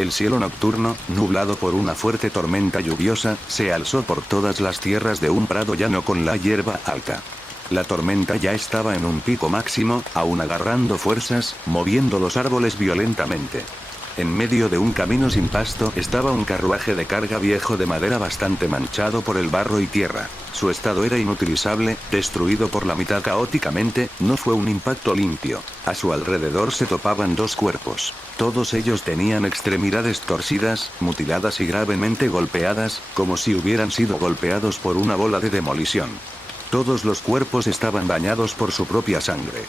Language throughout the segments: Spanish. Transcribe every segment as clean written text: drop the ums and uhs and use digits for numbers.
El cielo nocturno, nublado por una fuerte tormenta lluviosa, se alzó por todas las tierras de un prado llano con la hierba alta. La tormenta ya estaba en un pico máximo, aún agarrando fuerzas, moviendo los árboles violentamente. En medio de un camino sin pasto estaba un carruaje de carga viejo de madera bastante manchado por el barro y tierra. Su estado era inutilizable, destruido por la mitad caóticamente, no fue un impacto limpio. A su alrededor se topaban dos cuerpos. Todos ellos tenían extremidades torcidas, mutiladas y gravemente golpeadas, como si hubieran sido golpeados por una bola de demolición. Todos los cuerpos estaban bañados por su propia sangre.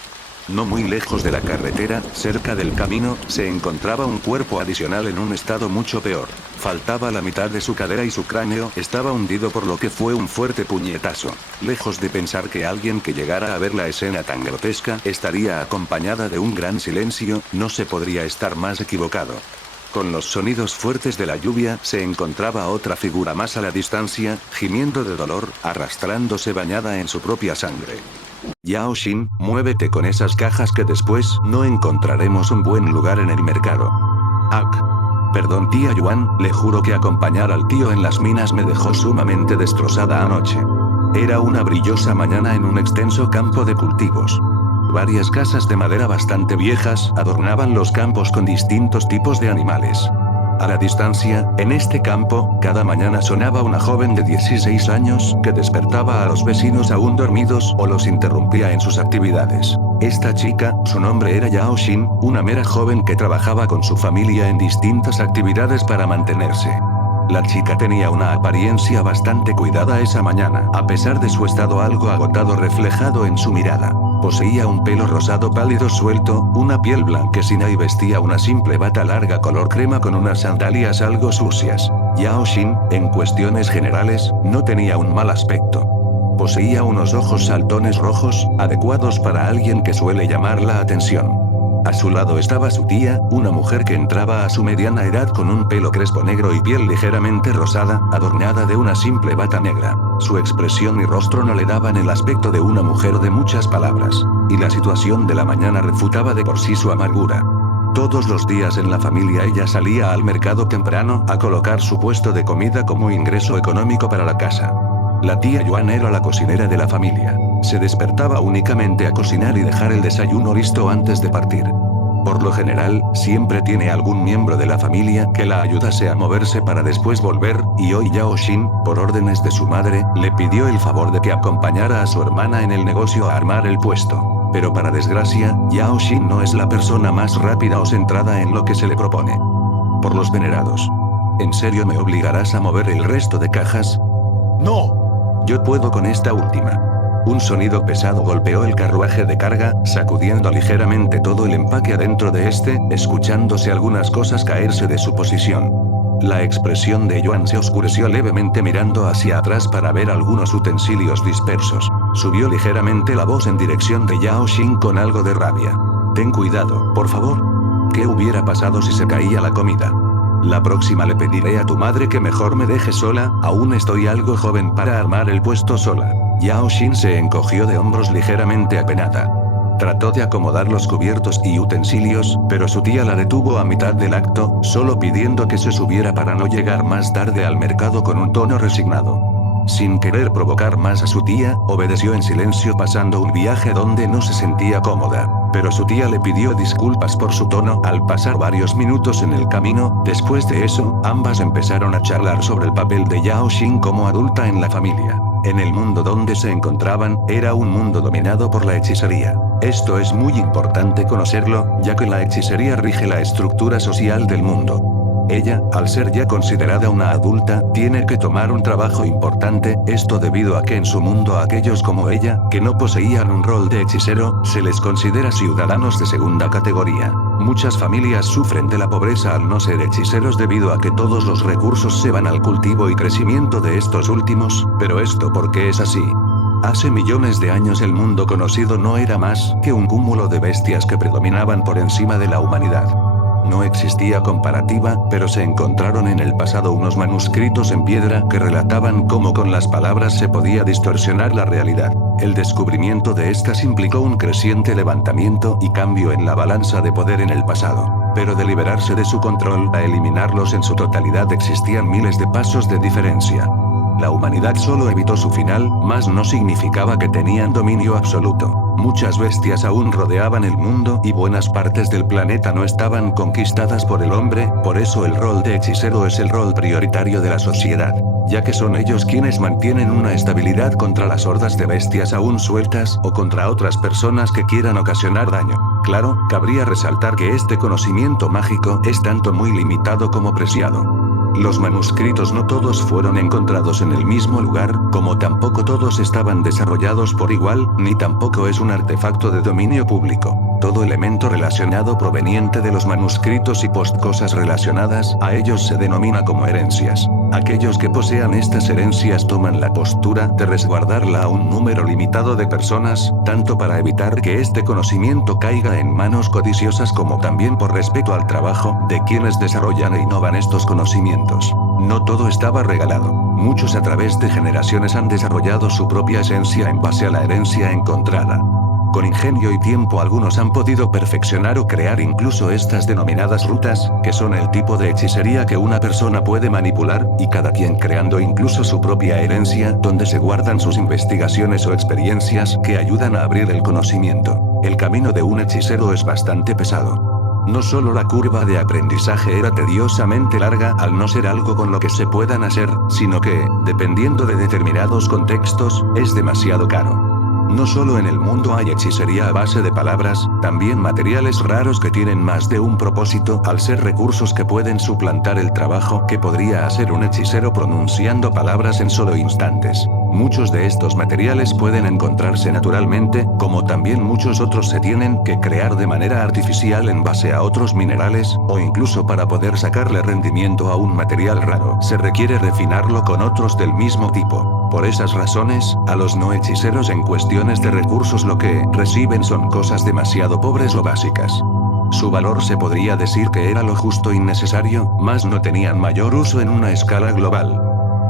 No muy lejos de la carretera, cerca del camino, se encontraba un cuerpo adicional en un estado mucho peor. Faltaba la mitad de su cadera y su cráneo estaba hundido por lo que fue un fuerte puñetazo. Lejos de pensar que alguien que llegara a ver la escena tan grotesca estaría acompañada de un gran silencio, no se podría estar más equivocado. Con los sonidos fuertes de la lluvia, se encontraba otra figura más a la distancia, gimiendo de dolor, arrastrándose bañada en su propia sangre. Yao Xin, muévete con esas cajas que después no encontraremos un buen lugar en el mercado. Perdón tía Yuan, le juro que acompañar al tío en las minas me dejó sumamente destrozada anoche. Era una brillosa mañana en un extenso campo de cultivos. Varias casas de madera bastante viejas adornaban los campos con distintos tipos de animales. A la distancia, en este campo, cada mañana sonaba una joven de 16 años que despertaba a los vecinos aún dormidos o los interrumpía en sus actividades. Esta chica, su nombre era Yao Xin, una mera joven que trabajaba con su familia en distintas actividades para mantenerse. La chica tenía una apariencia bastante cuidada esa mañana, a pesar de su estado algo agotado reflejado en su mirada. Poseía un pelo rosado pálido suelto, una piel blanquecina y vestía una simple bata larga color crema con unas sandalias algo sucias. Yao Xin, en cuestiones generales, no tenía un mal aspecto. Poseía unos ojos saltones rojos, adecuados para alguien que suele llamar la atención. A su lado estaba su tía, una mujer que entraba a su mediana edad con un pelo crespo negro y piel ligeramente rosada, adornada de una simple bata negra. Su expresión y rostro no le daban el aspecto de una mujer de muchas palabras. Y la situación de la mañana refutaba de por sí su amargura. Todos los días en la familia ella salía al mercado temprano a colocar su puesto de comida como ingreso económico para la casa. La tía Yuan era la cocinera de la familia. Se despertaba únicamente a cocinar y dejar el desayuno listo antes de partir. Por lo general, siempre tiene algún miembro de la familia que la ayudase a moverse para después volver, y hoy Yao Xin, por órdenes de su madre, le pidió el favor de que acompañara a su hermana en el negocio a armar el puesto. Pero para desgracia, Yao Xin no es la persona más rápida o centrada en lo que se le propone. Por los venerados. ¿En serio me obligarás a mover el resto de cajas? ¡No! Yo puedo con esta última. Un sonido pesado golpeó el carruaje de carga, sacudiendo ligeramente todo el empaque adentro de este, escuchándose algunas cosas caerse de su posición. La expresión de Yuan se oscureció levemente mirando hacia atrás para ver algunos utensilios dispersos. Subió ligeramente la voz en dirección de Yao Xin con algo de rabia. Ten cuidado, por favor. ¿Qué hubiera pasado si se caía la comida? La próxima le pediré a tu madre que mejor me deje sola, aún estoy algo joven para armar el puesto sola. Yao Xin se encogió de hombros ligeramente apenada. Trató de acomodar los cubiertos y utensilios, pero su tía la detuvo a mitad del acto, solo pidiendo que se subiera para no llegar más tarde al mercado con un tono resignado. Sin querer provocar más a su tía, obedeció en silencio pasando un viaje donde no se sentía cómoda. Pero su tía le pidió disculpas por su tono al pasar varios minutos en el camino. Después de eso, ambas empezaron a charlar sobre el papel de Yao Xin como adulta en la familia. En el mundo donde se encontraban, era un mundo dominado por la hechicería. Esto es muy importante conocerlo, ya que la hechicería rige la estructura social del mundo. Ella, al ser ya considerada una adulta, tiene que tomar un trabajo importante, esto debido a que en su mundo a aquellos como ella, que no poseían un rol de hechicero, se les considera ciudadanos de segunda categoría. Muchas familias sufren de la pobreza al no ser hechiceros debido a que todos los recursos se van al cultivo y crecimiento de estos últimos, pero esto ¿por qué es así? Hace millones de años el mundo conocido no era más que un cúmulo de bestias que predominaban por encima de la humanidad. No existía comparativa, pero se encontraron en el pasado unos manuscritos en piedra que relataban cómo con las palabras se podía distorsionar la realidad. El descubrimiento de estas implicó un creciente levantamiento y cambio en la balanza de poder en el pasado. Pero de liberarse de su control a eliminarlos en su totalidad existían miles de pasos de diferencia. La humanidad solo evitó su final, mas no significaba que tenían dominio absoluto. Muchas bestias aún rodeaban el mundo y buenas partes del planeta no estaban conquistadas por el hombre, por eso el rol de hechicero es el rol prioritario de la sociedad, ya que son ellos quienes mantienen una estabilidad contra las hordas de bestias aún sueltas o contra otras personas que quieran ocasionar daño. Claro, cabría resaltar que este conocimiento mágico es tanto muy limitado como preciado. Los manuscritos no todos fueron encontrados en el mismo lugar, como tampoco todos estaban desarrollados por igual, ni tampoco es un artefacto de dominio público. Todo elemento relacionado proveniente de los manuscritos y cosas relacionadas a ellos se denomina como herencias. Aquellos que posean estas herencias toman la postura de resguardarla a un número limitado de personas, tanto para evitar que este conocimiento caiga en manos codiciosas como también por respeto al trabajo de quienes desarrollan e innovan estos conocimientos. No todo estaba regalado. Muchos a través de generaciones han desarrollado su propia esencia en base a la herencia encontrada. Con ingenio y tiempo algunos han podido perfeccionar o crear incluso estas denominadas rutas, que son el tipo de hechicería que una persona puede manipular, y cada quien creando incluso su propia herencia, donde se guardan sus investigaciones o experiencias que ayudan a abrir el conocimiento. El camino de un hechicero es bastante pesado. No solo la curva de aprendizaje era tediosamente larga al no ser algo con lo que se puedan hacer, sino que, dependiendo de determinados contextos, es demasiado caro. No solo en el mundo hay hechicería a base de palabras, también materiales raros que tienen más de un propósito al ser recursos que pueden suplantar el trabajo que podría hacer un hechicero pronunciando palabras en solo instantes. Muchos de estos materiales pueden encontrarse naturalmente, como también muchos otros se tienen que crear de manera artificial en base a otros minerales, o incluso para poder sacarle rendimiento a un material raro, se requiere refinarlo con otros del mismo tipo. Por esas razones, a los no hechiceros en cuestiones de recursos lo que reciben son cosas demasiado pobres o básicas. Su valor se podría decir que era lo justo y necesario, mas no tenían mayor uso en una escala global.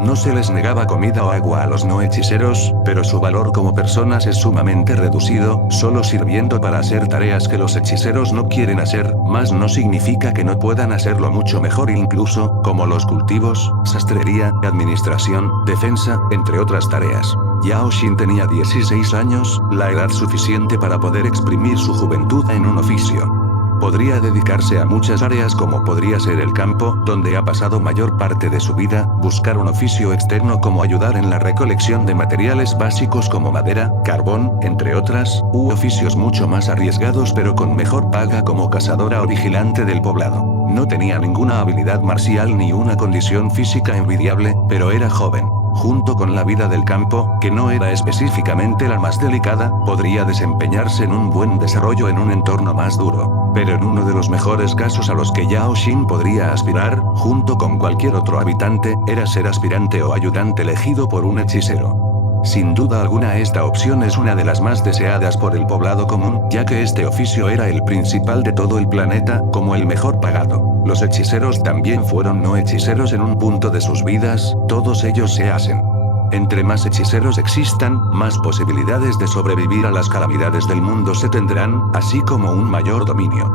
No se les negaba comida o agua a los no hechiceros, pero su valor como personas es sumamente reducido, solo sirviendo para hacer tareas que los hechiceros no quieren hacer, mas no significa que no puedan hacerlo mucho mejor incluso, como los cultivos, sastrería, administración, defensa, entre otras tareas. Yao Xin tenía 16 años, la edad suficiente para poder exprimir su juventud en un oficio. Podría dedicarse a muchas áreas como podría ser el campo, donde ha pasado mayor parte de su vida, buscar un oficio externo como ayudar en la recolección de materiales básicos como madera, carbón, entre otras, u oficios mucho más arriesgados pero con mejor paga como cazadora o vigilante del poblado. No tenía ninguna habilidad marcial ni una condición física envidiable, pero era joven. Junto con la vida del campo, que no era específicamente la más delicada, podría desempeñarse en un buen desarrollo en un entorno más duro. Pero en uno de los mejores casos a los que Yao Xin podría aspirar, junto con cualquier otro habitante, era ser aspirante o ayudante elegido por un hechicero. Sin duda alguna esta opción es una de las más deseadas por el poblado común, ya que este oficio era el principal de todo el planeta, como el mejor pagado. Los hechiceros también fueron no hechiceros en un punto de sus vidas, todos ellos se hacen. Entre más hechiceros existan, más posibilidades de sobrevivir a las calamidades del mundo se tendrán, así como un mayor dominio.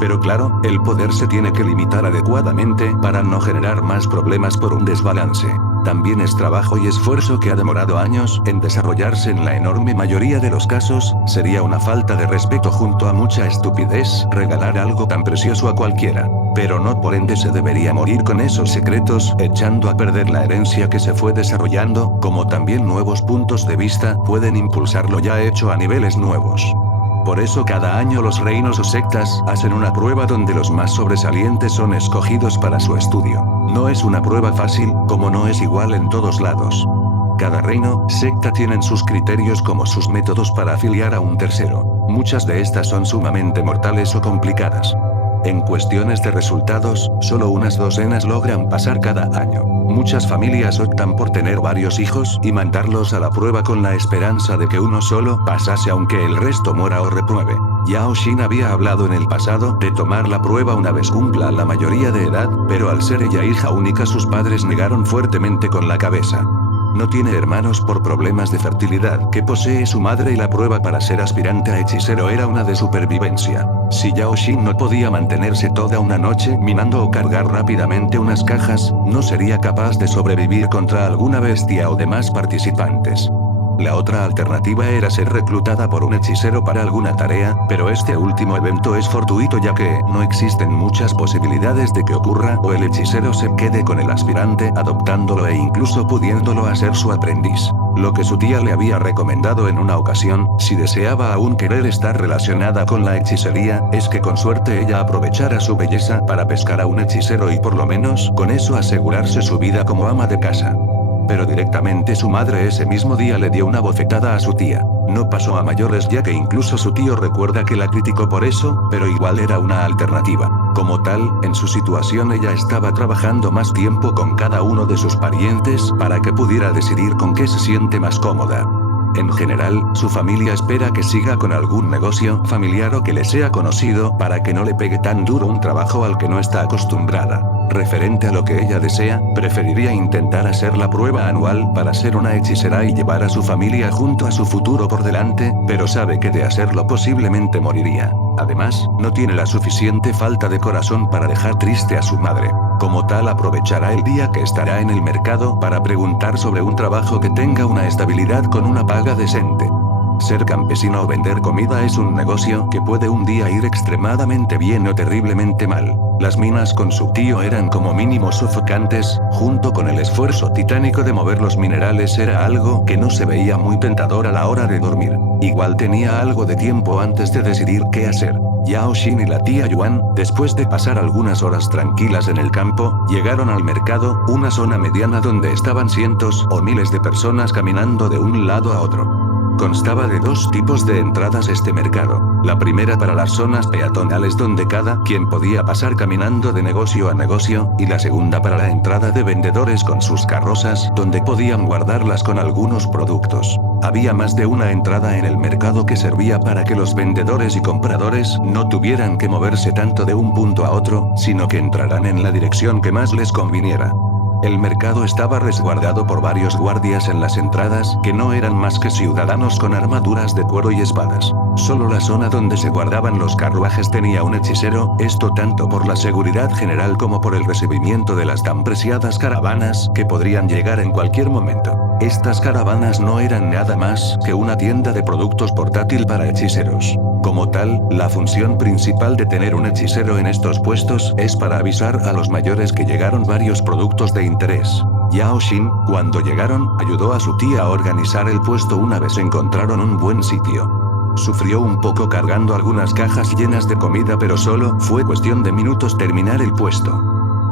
Pero claro, el poder se tiene que limitar adecuadamente para no generar más problemas por un desbalance. También es trabajo y esfuerzo que ha demorado años en desarrollarse en la enorme mayoría de los casos, sería una falta de respeto junto a mucha estupidez regalar algo tan precioso a cualquiera. Pero no por ende se debería morir con esos secretos, echando a perder la herencia que se fue desarrollando, como también nuevos puntos de vista pueden impulsar lo ya hecho a niveles nuevos. Por eso cada año los reinos o sectas hacen una prueba donde los más sobresalientes son escogidos para su estudio. No es una prueba fácil, como no es igual en todos lados. Cada reino, secta tienen sus criterios como sus métodos para afiliar a un tercero. Muchas de estas son sumamente mortales o complicadas. En cuestiones de resultados, solo unas docenas logran pasar cada año. Muchas familias optan por tener varios hijos y mandarlos a la prueba con la esperanza de que uno solo pasase aunque el resto muera o repruebe. Yao Xin había hablado en el pasado de tomar la prueba una vez cumpla la mayoría de edad, pero al ser ella hija única sus padres negaron fuertemente con la cabeza. No tiene hermanos por problemas de fertilidad que posee su madre y la prueba para ser aspirante a hechicero era una de supervivencia. Si Yao Xin no podía mantenerse toda una noche minando o cargar rápidamente unas cajas, no sería capaz de sobrevivir contra alguna bestia o demás participantes. La otra alternativa era ser reclutada por un hechicero para alguna tarea, pero este último evento es fortuito ya que no existen muchas posibilidades de que ocurra o el hechicero se quede con el aspirante adoptándolo e incluso pudiéndolo hacer su aprendiz. Lo que su tía le había recomendado en una ocasión, si deseaba aún querer estar relacionada con la hechicería, es que con suerte ella aprovechara su belleza para pescar a un hechicero y por lo menos con eso asegurarse su vida como ama de casa. Pero directamente su madre ese mismo día le dio una bofetada a su tía. No pasó a mayores ya que incluso su tío recuerda que la criticó por eso, pero igual era una alternativa. Como tal, en su situación ella estaba trabajando más tiempo con cada uno de sus parientes para que pudiera decidir con qué se siente más cómoda. En general, su familia espera que siga con algún negocio familiar o que le sea conocido para que no le pegue tan duro un trabajo al que no está acostumbrada. Referente a lo que ella desea, preferiría intentar hacer la prueba anual para ser una hechicera y llevar a su familia junto a su futuro por delante, pero sabe que de hacerlo posiblemente moriría. Además, no tiene la suficiente falta de corazón para dejar triste a su madre. Como tal aprovechará el día que estará en el mercado para preguntar sobre un trabajo que tenga una estabilidad con una paga decente. Ser campesino o vender comida es un negocio que puede un día ir extremadamente bien o terriblemente mal. Las minas con su tío eran como mínimo sofocantes, junto con el esfuerzo titánico de mover los minerales era algo que no se veía muy tentador a la hora de dormir. Igual tenía algo de tiempo antes de decidir qué hacer. Yao Xin y la tía Yuan, después de pasar algunas horas tranquilas en el campo, llegaron al mercado, una zona mediana donde estaban cientos o miles de personas caminando de un lado a otro. Constaba de dos tipos de entradas este mercado. La primera para las zonas peatonales donde cada quien podía pasar caminando de negocio a negocio, y la segunda para la entrada de vendedores con sus carrozas donde podían guardarlas con algunos productos. Había más de una entrada en el mercado que servía para que los vendedores y compradores no tuvieran que moverse tanto de un punto a otro, sino que entraran en la dirección que más les conviniera. El mercado estaba resguardado por varios guardias en las entradas, que no eran más que ciudadanos con armaduras de cuero y espadas. Solo la zona donde se guardaban los carruajes tenía un hechicero, esto tanto por la seguridad general como por el recibimiento de las tan preciadas caravanas, que podrían llegar en cualquier momento. Estas caravanas no eran nada más que una tienda de productos portátil para hechiceros. Como tal, la función principal de tener un hechicero en estos puestos es para avisar a los mayores que llegaron varios productos de interés. Yao Xin, cuando llegaron, ayudó a su tía a organizar el puesto una vez encontraron un buen sitio. Sufrió un poco cargando algunas cajas llenas de comida, pero solo fue cuestión de minutos terminar el puesto.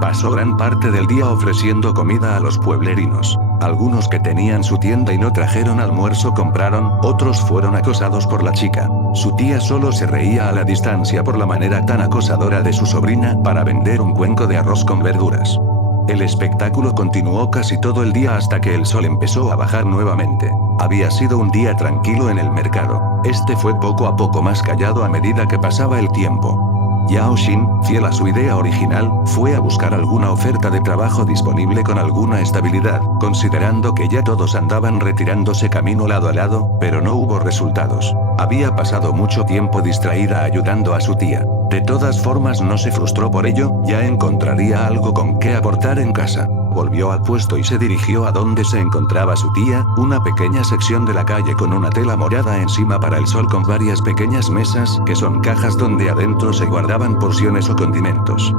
Pasó gran parte del día ofreciendo comida a los pueblerinos. Algunos que tenían su tienda y no trajeron almuerzo compraron, otros fueron acosados por la chica. Su tía solo se reía a la distancia por la manera tan acosadora de su sobrina para vender un cuenco de arroz con verduras. El espectáculo continuó casi todo el día hasta que el sol empezó a bajar nuevamente. Había sido un día tranquilo en el mercado. Este fue poco a poco más callado a medida que pasaba el tiempo. Yao Xin, fiel a su idea original, fue a buscar alguna oferta de trabajo disponible con alguna estabilidad, considerando que ya todos andaban retirándose camino lado a lado, pero no hubo resultados. Había pasado mucho tiempo distraída ayudando a su tía. De todas formas no se frustró por ello, ya encontraría algo con qué aportar en casa. Volvió al puesto y se dirigió a donde se encontraba su tía, una pequeña sección de la calle con una tela morada encima para el sol con varias pequeñas mesas, que son cajas donde adentro se guardaban porciones o condimentos.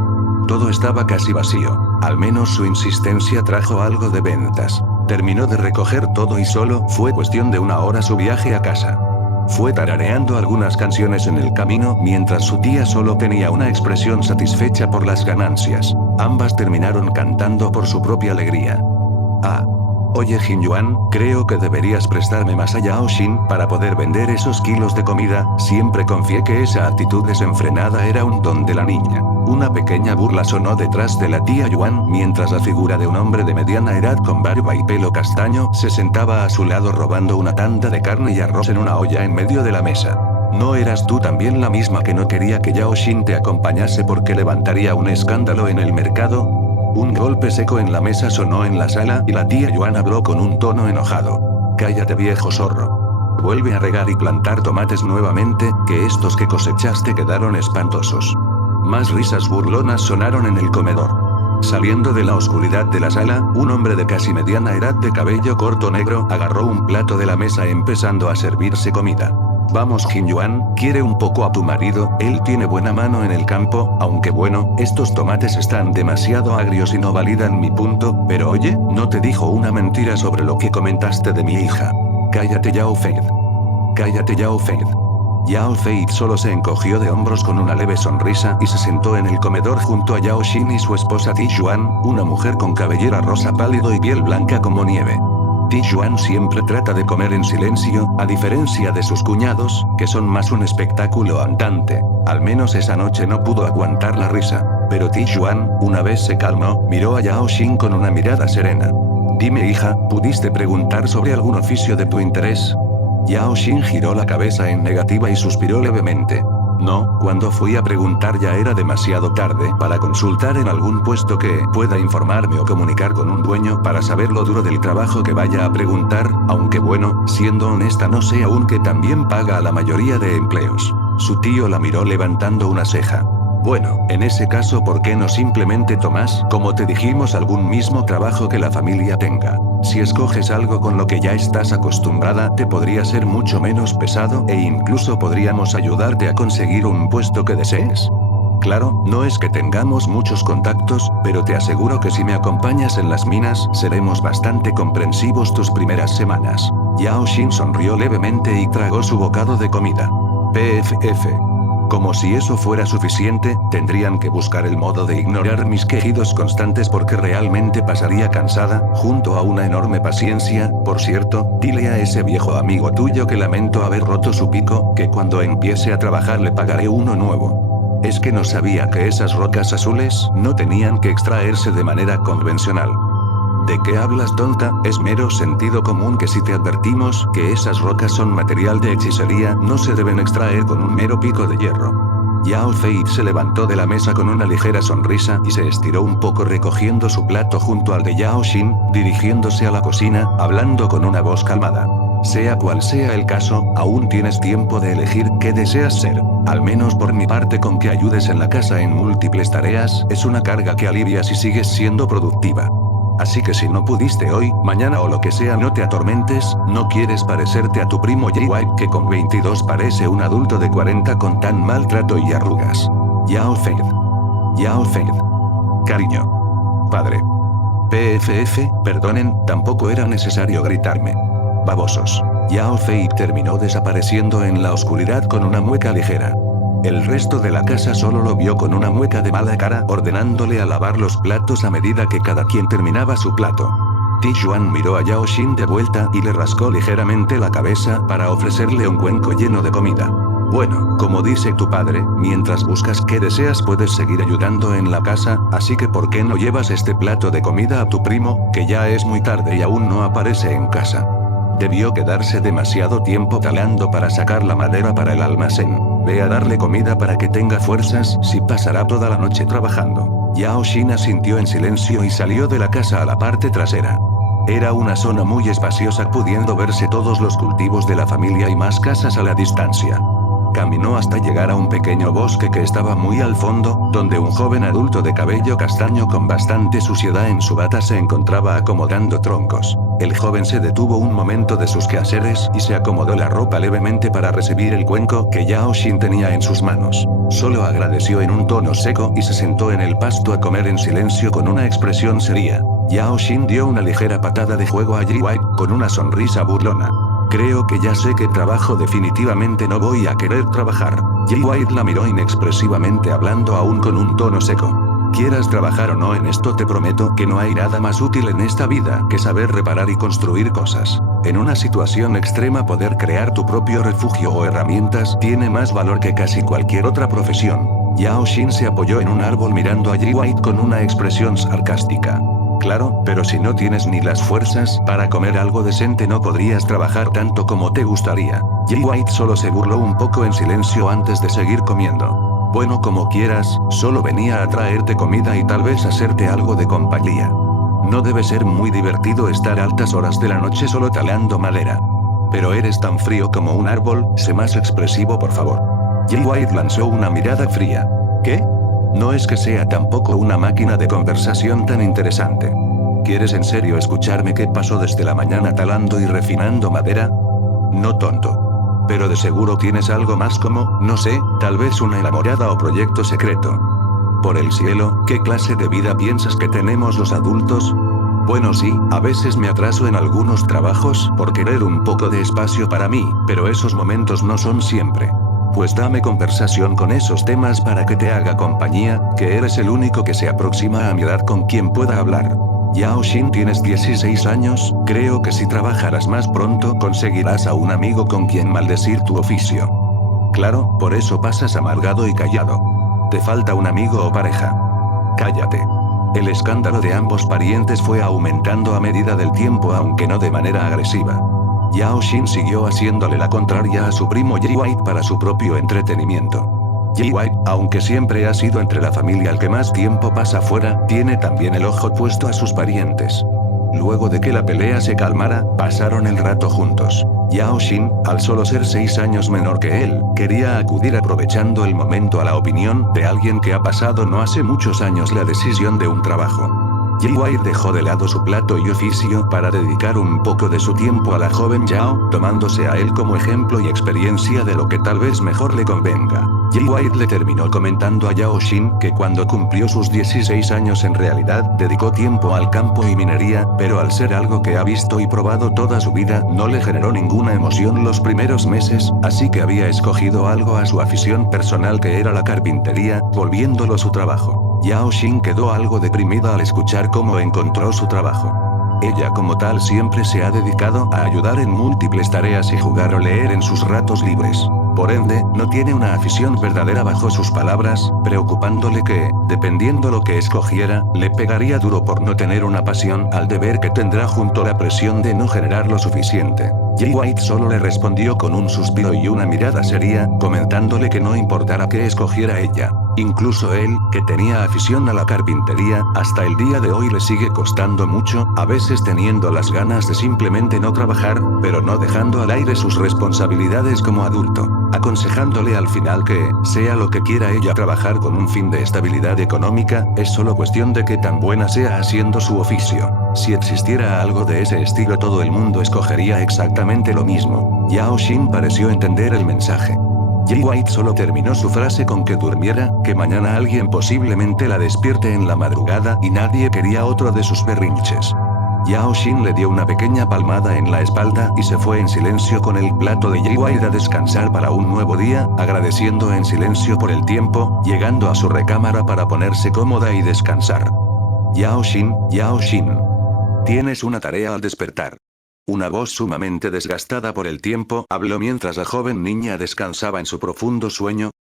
Todo estaba casi vacío. Al menos su insistencia trajo algo de ventas. Terminó de recoger todo y solo fue cuestión de una hora su viaje a casa. Fue tarareando algunas canciones en el camino mientras su tía solo tenía una expresión satisfecha por las ganancias. Ambas terminaron cantando por su propia alegría. Ah. Oye Jin Yuan, creo que deberías prestarme más a Yao Xin para poder vender esos kilos de comida. Siempre confié que esa actitud desenfrenada era un don de la niña. Una pequeña burla sonó detrás de la tía Yuan mientras la figura de un hombre de mediana edad con barba y pelo castaño se sentaba a su lado robando una tanda de carne y arroz en una olla en medio de la mesa. ¿No eras tú también la misma que no quería que Yao Xin te acompañase porque levantaría un escándalo en el mercado? Un golpe seco en la mesa sonó en la sala y la tía Yuan habló con un tono enojado. Cállate viejo zorro. Vuelve a regar y plantar tomates nuevamente, que estos que cosechaste quedaron espantosos. Más risas burlonas sonaron en el comedor. Saliendo de la oscuridad de la sala, un hombre de casi mediana edad de cabello corto negro agarró un plato de la mesa empezando a servirse comida. Vamos Jin Yuan, quiere un poco a tu marido, él tiene buena mano en el campo, aunque bueno, estos tomates están demasiado agrios y no validan mi punto, pero oye, ¿no te dijo una mentira sobre lo que comentaste de mi hija? Cállate Yao Fei. Cállate Yao Fei. Yao Fei solo se encogió de hombros con una leve sonrisa y se sentó en el comedor junto a Yao Xin y su esposa Ti Yuan, una mujer con cabellera rosa pálido y piel blanca como nieve. Ti Yuan siempre trata de comer en silencio, a diferencia de sus cuñados, que son más un espectáculo andante. Al menos esa noche no pudo aguantar la risa. Pero Ti Yuan, una vez se calmó, miró a Yao Xin con una mirada serena. Dime hija, ¿pudiste preguntar sobre algún oficio de tu interés? Yao Xin giró la cabeza en negativa y suspiró levemente. No, cuando fui a preguntar ya era demasiado tarde para consultar en algún puesto que pueda informarme o comunicar con un dueño para saber lo duro del trabajo que vaya a preguntar, aunque bueno, siendo honesta no sé aún que también paga a la mayoría de empleos. Su tío la miró levantando una ceja. Bueno, en ese caso ¿por qué no simplemente tomas, como te dijimos, algún mismo trabajo que la familia tenga? Si escoges algo con lo que ya estás acostumbrada, te podría ser mucho menos pesado e incluso podríamos ayudarte a conseguir un puesto que desees. Claro, no es que tengamos muchos contactos, pero te aseguro que si me acompañas en las minas, seremos bastante comprensivos tus primeras semanas. Yao Xin sonrió levemente y tragó su bocado de comida. PFF. Como si eso fuera suficiente, tendrían que buscar el modo de ignorar mis quejidos constantes porque realmente pasaría cansada, junto a una enorme paciencia. Por cierto, dile a ese viejo amigo tuyo que lamento haber roto su pico, que cuando empiece a trabajar le pagaré uno nuevo. Es que no sabía que esas rocas azules no tenían que extraerse de manera convencional. ¿De qué hablas tonta? Es mero sentido común que si te advertimos que esas rocas son material de hechicería, no se deben extraer con un mero pico de hierro. Yao Fei se levantó de la mesa con una ligera sonrisa y se estiró un poco recogiendo su plato junto al de Yao Xin, dirigiéndose a la cocina, hablando con una voz calmada. Sea cual sea el caso, aún tienes tiempo de elegir qué deseas ser. Al menos por mi parte con que ayudes en la casa en múltiples tareas, es una carga que alivias y sigues siendo productiva. Así que si no pudiste hoy, mañana o lo que sea no te atormentes, no quieres parecerte a tu primo Yi Wei que con 22 parece un adulto de 40 con tan maltrato y arrugas. Yao Fei. Yao Fei. Cariño. Padre. PFF, perdonen, tampoco era necesario gritarme. Babosos. Yao Fei terminó desapareciendo en la oscuridad con una mueca ligera. El resto de la casa solo lo vio con una mueca de mala cara, ordenándole a lavar los platos a medida que cada quien terminaba su plato. Ti Yuan miró a Yao Xin de vuelta y le rascó ligeramente la cabeza para ofrecerle un cuenco lleno de comida. Bueno, como dice tu padre, mientras buscas qué deseas puedes seguir ayudando en la casa, así que ¿por qué no llevas este plato de comida a tu primo, que ya es muy tarde y aún no aparece en casa? Debió quedarse demasiado tiempo talando para sacar la madera para el almacén. Ve a darle comida para que tenga fuerzas, si pasará toda la noche trabajando. Yao Xin asintió en silencio y salió de la casa a la parte trasera. Era una zona muy espaciosa pudiendo verse todos los cultivos de la familia y más casas a la distancia. Caminó hasta llegar a un pequeño bosque que estaba muy al fondo, donde un joven adulto de cabello castaño con bastante suciedad en su bata se encontraba acomodando troncos. El joven se detuvo un momento de sus quehaceres y se acomodó la ropa levemente para recibir el cuenco que Yao Xin tenía en sus manos. Solo agradeció en un tono seco y se sentó en el pasto a comer en silencio con una expresión seria. Yao Xin dio una ligera patada de juego a Yi Wei, con una sonrisa burlona. Creo que ya sé que trabajo, definitivamente no voy a querer trabajar. Yi Wei la miró inexpresivamente hablando aún con un tono seco. Quieras trabajar o no en esto, te prometo que no hay nada más útil en esta vida que saber reparar y construir cosas. En una situación extrema poder crear tu propio refugio o herramientas tiene más valor que casi cualquier otra profesión. Yao Xin se apoyó en un árbol mirando a Yi Wei con una expresión sarcástica. Claro, pero si no tienes ni las fuerzas para comer algo decente no podrías trabajar tanto como te gustaría. Jay White solo se burló un poco en silencio antes de seguir comiendo. Bueno, como quieras, solo venía a traerte comida y tal vez hacerte algo de compañía. No debe ser muy divertido estar a altas horas de la noche solo talando madera. Pero eres tan frío como un árbol, sé más expresivo por favor. Jay White lanzó una mirada fría. ¿Qué? No es que sea tampoco una máquina de conversación tan interesante. ¿Quieres en serio escucharme qué pasó desde la mañana talando y refinando madera? No tonto. Pero de seguro tienes algo más como, no sé, tal vez una enamorada o proyecto secreto. Por el cielo, ¿qué clase de vida piensas que tenemos los adultos? Bueno sí, a veces me atraso en algunos trabajos por querer un poco de espacio para mí, pero esos momentos no son siempre. Pues dame conversación con esos temas para que te haga compañía, que eres el único que se aproxima a mi edad con quien pueda hablar. Yao Xin, tienes 16 años, creo que si trabajaras más pronto conseguirás a un amigo con quien maldecir tu oficio. Claro, por eso pasas amargado y callado. Te falta un amigo o pareja. Cállate. El escándalo de ambos parientes fue aumentando a medida del tiempo, aunque no de manera agresiva. Yao Xin siguió haciéndole la contraria a su primo Jay White para su propio entretenimiento. Jay White, aunque siempre ha sido entre la familia el que más tiempo pasa fuera, tiene también el ojo puesto a sus parientes. Luego de que la pelea se calmara, pasaron el rato juntos. Yao Xin, al solo ser 6 años menor que él, quería acudir aprovechando el momento a la opinión de alguien que ha pasado no hace muchos años la decisión de un trabajo. Jay White dejó de lado su plato y oficio para dedicar un poco de su tiempo a la joven Yao, tomándose a él como ejemplo y experiencia de lo que tal vez mejor le convenga. Jay White le terminó comentando a Yao Xin que cuando cumplió sus 16 años en realidad dedicó tiempo al campo y minería, pero al ser algo que ha visto y probado toda su vida, no le generó ninguna emoción los primeros meses, así que había escogido algo a su afición personal que era la carpintería, volviéndolo su trabajo. Yao Xin quedó algo deprimida al escuchar cómo encontró su trabajo. Ella como tal siempre se ha dedicado a ayudar en múltiples tareas y jugar o leer en sus ratos libres. Por ende, no tiene una afición verdadera bajo sus palabras, preocupándole que, dependiendo lo que escogiera, le pegaría duro por no tener una pasión al deber que tendrá junto a la presión de no generar lo suficiente. Jay White solo le respondió con un suspiro y una mirada seria, comentándole que no importara qué escogiera ella. Incluso él, que tenía afición a la carpintería, hasta el día de hoy le sigue costando mucho, a veces teniendo las ganas de simplemente no trabajar, pero no dejando al aire sus responsabilidades como adulto, aconsejándole al final que, sea lo que quiera ella trabajar con un fin de estabilidad económica, es solo cuestión de que tan buena sea haciendo su oficio. Si existiera algo de ese estilo todo el mundo escogería exactamente lo mismo. Yao Xin pareció entender el mensaje. Jay White solo terminó su frase con que durmiera, que mañana alguien posiblemente la despierte en la madrugada y nadie quería otro de sus berrinches. Yao Xin le dio una pequeña palmada en la espalda y se fue en silencio con el plato de Jay White a descansar para un nuevo día, agradeciendo en silencio por el tiempo, llegando a su recámara para ponerse cómoda y descansar. Yao Xin, tienes una tarea al despertar. Una voz sumamente desgastada por el tiempo habló mientras la joven niña descansaba en su profundo sueño.